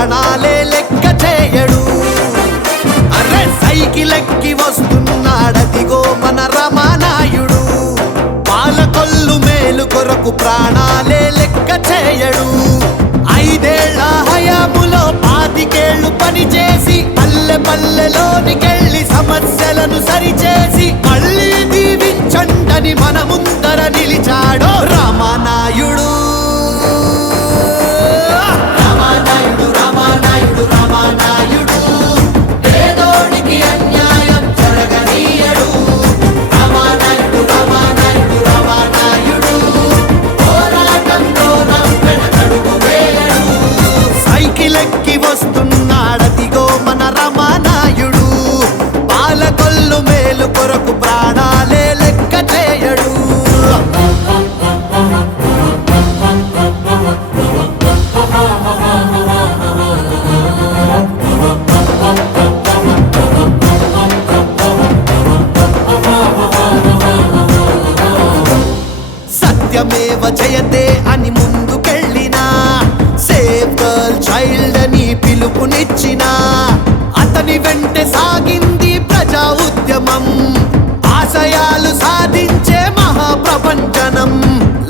ప్రాణాలే లెక్క చేయడు. అరే సైకిలెక్కి వస్తున్నాడదిగో మన రమానాయుడు. పాలకొల్లు మేలు కొరకు ప్రాణాలే లెక్క చేయడు. 5 ఏళ్ల హయాములో 25 ఏళ్లు పనిచేసి పల్లె పల్లెలోనికెళ్ళి సమస్యలను సరిచేసి మళ్ళీ దీవించండని మన ముందర నిలిచాడో రామానాయుడు. రామానాయుడు రామానాయుడు రామానాయుడు పేదోడికి అన్యాయం జరగనీయడు. రామానాయుడు రామానాయుడు రామానాయుడు పోరాటంలో వెనకడుగు వేయడు. సైకిలెక్కి వస్తున్నాడదిగో మన రామానాయుడు. పాలకొల్లు మేలు కొరకు ప్రాణాలే లెక్క చేయడు. సత్యమేవ జయతే అని ముందుకెళ్ళినా, సేవ్ గర్ల్ చైల్డ్ అని పిలుపునిచ్చిన అతని వెంటే సాగింది ప్రజా ఉద్యమం. ఆశయాలు సాధించే మహాప్రపంచనం.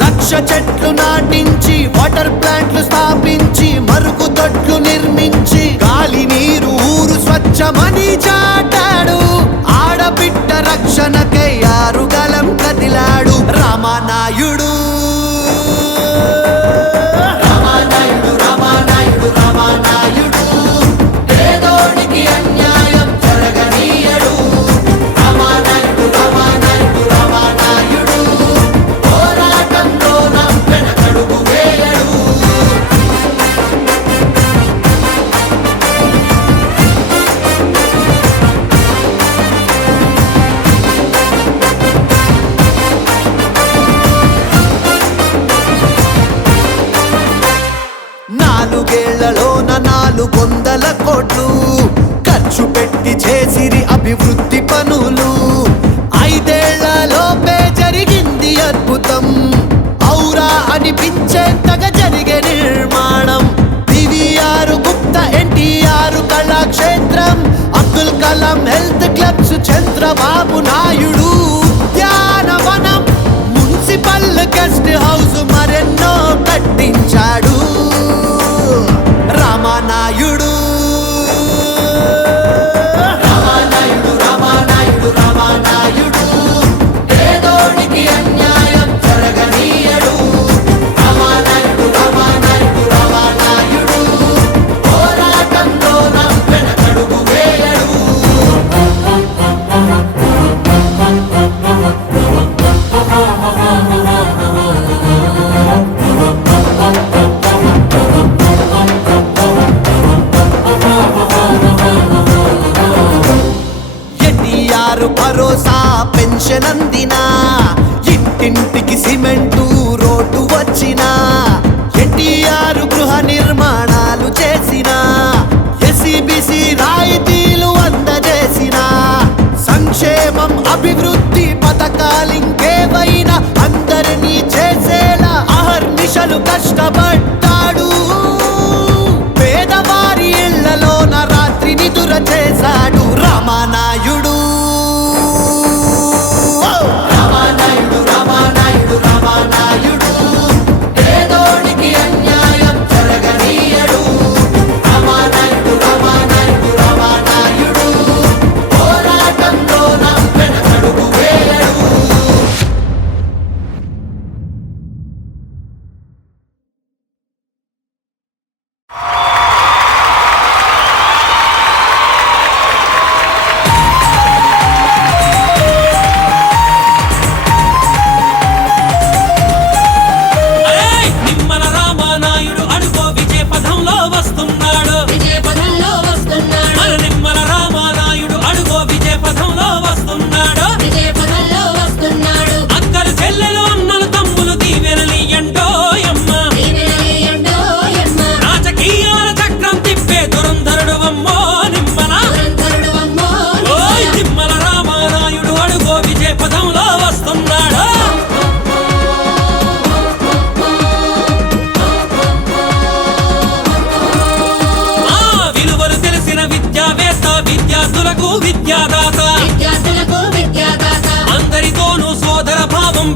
1,00,000 చెట్లు నాటించి వాటర్ ప్లాంట్లు స్థాపించి మరుగుదొడ్లు నిర్మించి గాలి నీరు ఊరు స్వచ్ఛమని చాటాడు. ఆడబిడ్డ రక్షణకై ఆరుగలం కదిలాడు రామానాయుడు. రామానాయుడు రామానాయుడు రామానాయుడు పేదోడికి అన్యాయం జరగనీయడు. రామానాయుడు రామానాయుడు రామానాయుడు పోరాటంలో వెనకడుగు వేయడు. నాలుగేళ్లలోన 400 కోట్లు ఖర్చు పెట్టి చేసిరి అభివృద్ధి పనులు. 5 ఏళ్లలోపే జరిగింది అద్భుతం. ఔరా అనిపించేంతగా జరిగే నిర్మాణం. PVR Gupta NTR Kalakshetram, Abdul Kalam health clubs, Chandrababu Naidu ఉద్యానవనం, మున్సిపల్ గెస్ట్ హౌస్ మరెన్నో కట్టించాడు రామానాయుడు. రామానాయుడు రామానాయుడు రామానాయుడు పేదోడికి అన్యాయం జరగనీయడు. రామానాయుడు రామానాయుడు రామానాయుడు పోరాటంలో వెనకడుగు వేయడు. ఎన్టీఆర్ భరోసా పెన్షన్ అందినా, ఇంటింటికి సిమెంటు రోడ్డు వచ్చినా, ఎన్టీఆర్ గృహ నిర్మాణాలు చేసిన, ఎస్సీబీసీ రాయితీలు అందజేసిన, సంక్షేమం అభివృద్ధి పథకాలింకేవైనా అందరినీ చేసేలా అహర్నిశలు కష్టపడ్డాడు. పేదవారి ఇళ్లలోన రాత్రి నిదుర చేశాడు రామానాయుడు. రామానాయుడు రామానాయుడు రామానాయుడు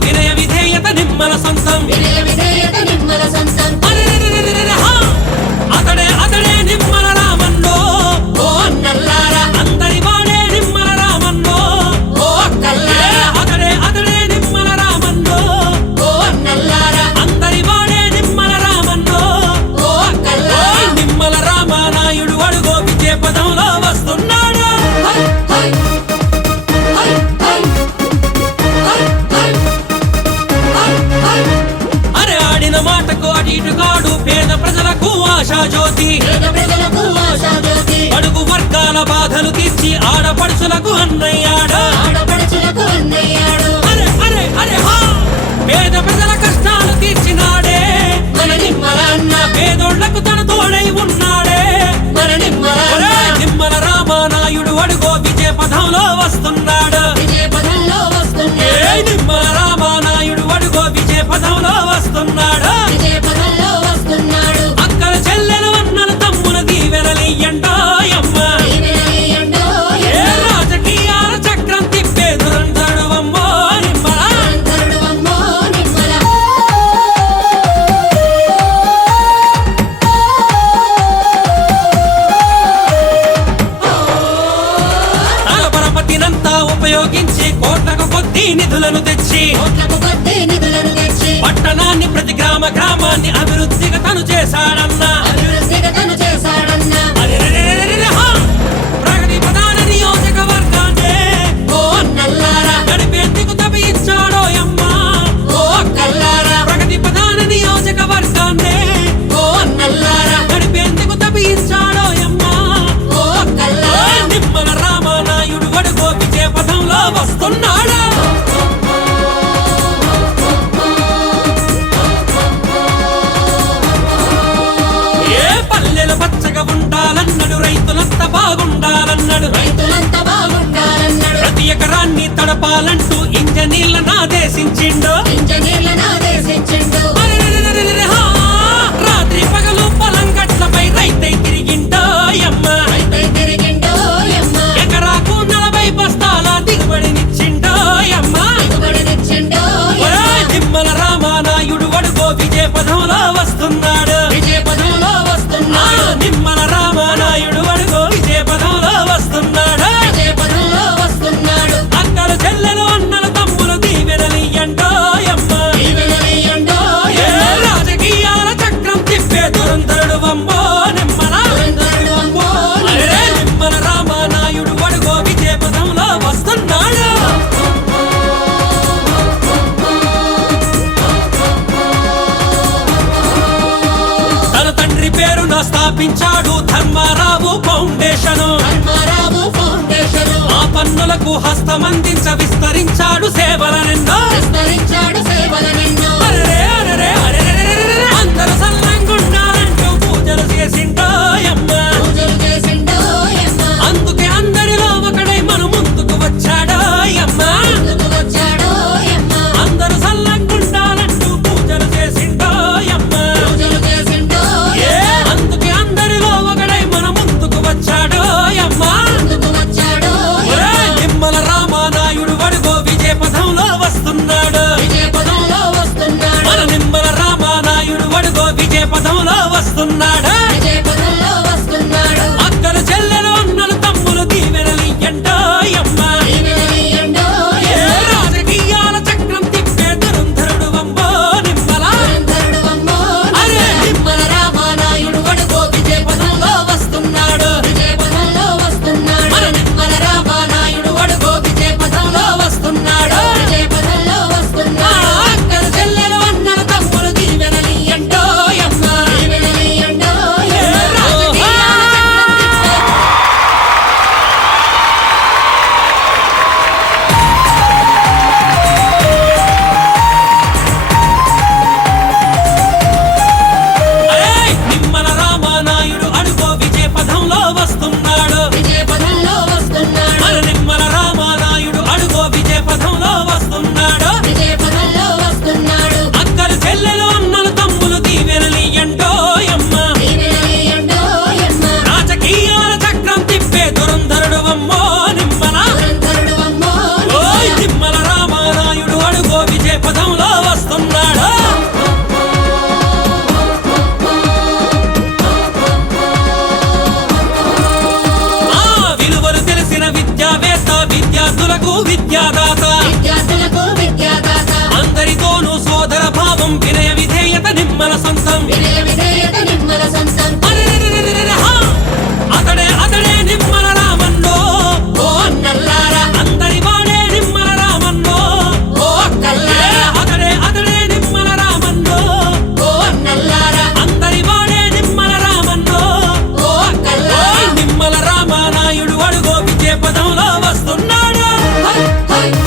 వినయ విధేయత నిమ్మల సొంతం. అరెరెరెరెరెరె హా! అతడే అతడే నిమ్మల రామన్నో ఓ అన్నల్లారా, అందరి వాడే నిమ్మల రామన్నో ఓ అక్కల్లారా. అతడే అతడే నిమ్మల రామన్నో ఓ అన్నల్లారా, అందరి వాడే నిమ్మల రామన్నో ఓ అక్కల్లారా. నిమ్మల రామానాయుడు అడుగో విజయ పదంలో వస్తున్నాడు. అరే ఆడిన మాటకు అటు ఇటు కాడు, పేద ప్రజలకు ఆశా జ్యోతి. అడుగు వర్గాల బాధలు తీర్చి ఆడపడుచులకు అన్నయ్యాడు. అరే అరే అరే హా! పేద ప్రజల కష్టాలు తీర్చినాడే మన నిమ్మల అన్న, పేదోళ్లకు తన తోడై ఉన్నాడే మన నిమ్మల అన్న. నిమ్మల రామానాయుడు అడుగో విజయ పథంలో వస్తున్నాడు. ఏ నిమ్మల రామానాయుడు అడుగో విజయ పథంలో వస్తున్నాడు. అక్కల చెల్లెలు అన్నల తమ్ముల దీవెనలియ్యండోయమ్మ. ఏ రాజకీయాల చక్రం తిప్పే దురంధరువమ్మో నిమ్మల. తన పరపతినంతా ఉపయోగించి కోట్లకు కొద్దీ నిధులను తెచ్చి పట్టణాన్ని ప్రతి గ్రామాన్ని అభివృద్ధిగా తను చేశాడన్నా. అరెరెరెరెరెరె హా! ప్రగతి ప్రధాన నియోజకవర్గాన్ని ఓ అన్నల్లారా, నడిపేందుకు తప్పించాడోయమ్మా ఓ అక్కల్లారా. ప్రగతి ప్రధాన నియోజకవర్గాన్ని ఓ అన్నల్లారా, నడిపేందుకు తప్పించాడోయమ్మా ఓ అక్కల్లారా. నిమ్మల రామానాయుడు అడుగో విజయ పథంలో వస్తున్నాడు. ఏ పల్లెలు పచ్చగా ఉండాలన్నాడు, రైతులంతా బాగుండాలన్నాడు. ప్రతి ఎకరాన్ని తడపాలంటూ ఇంజనీర్లను ఆదేశించిండు. అరెరెరెరెరె హా! రాత్రి పగలు పొలం గట్లపై రైతై తిరిగిండోయమ్మ. ఎకరాకు 40 బస్తాల దిగుబడినిచ్చిండోయమ్మ. ఒరే నిమ్మల రామానాయుడు అడుగో విజయ పథంలో వస్తున్నాడు. ఆ నిమ్మల రామానాయుడు అడుగో విజయ పథంలో వస్తున్నాడు. అక్కల చెల్లెలు అన్నల తమ్ముల దీవెనలియ్యండోయమ్మ. ఏ రాజకీయాల చక్రం తిప్పే దురంధరుడువమ్మో నిమ్మల. అరే నిమ్మల రామానాయుడు అడుగో విజయ పథంలో వస్తున్నాడు. తన తండ్రి పేరున స్థాపించాడు ధర్మారావు ఫౌండేషను. ఆ పన్నులకు హస్తమందించ విస్తరించాడు సేవలనెన్నో. అరెరే అరెరే అరెరెరెరెరె అందరూ సల్లంగుండాలంటూ పూజలు చేసిండోయమ్మ. అందుకే అందరిలో ఒకడై మన ముందుకు వచ్చాడోయమ్మ. అందరూ సల్లంగుండాలంటూ పూజలు చేసిండోయమ్మ. ఏ అందుకే అందరిలో ఒకడై మన ముందుకు వచ్చాడోయమ్మ. ఒరే నిమ్మల రామానాయుడు అడుగో విజయ పథంలో వస్తున్నాడు. మన నిమ్మల రామానాయుడు అడుగో విజయ పథంలో వస్తున్నాడు. నిమ్మల సొంతం వినయమిదే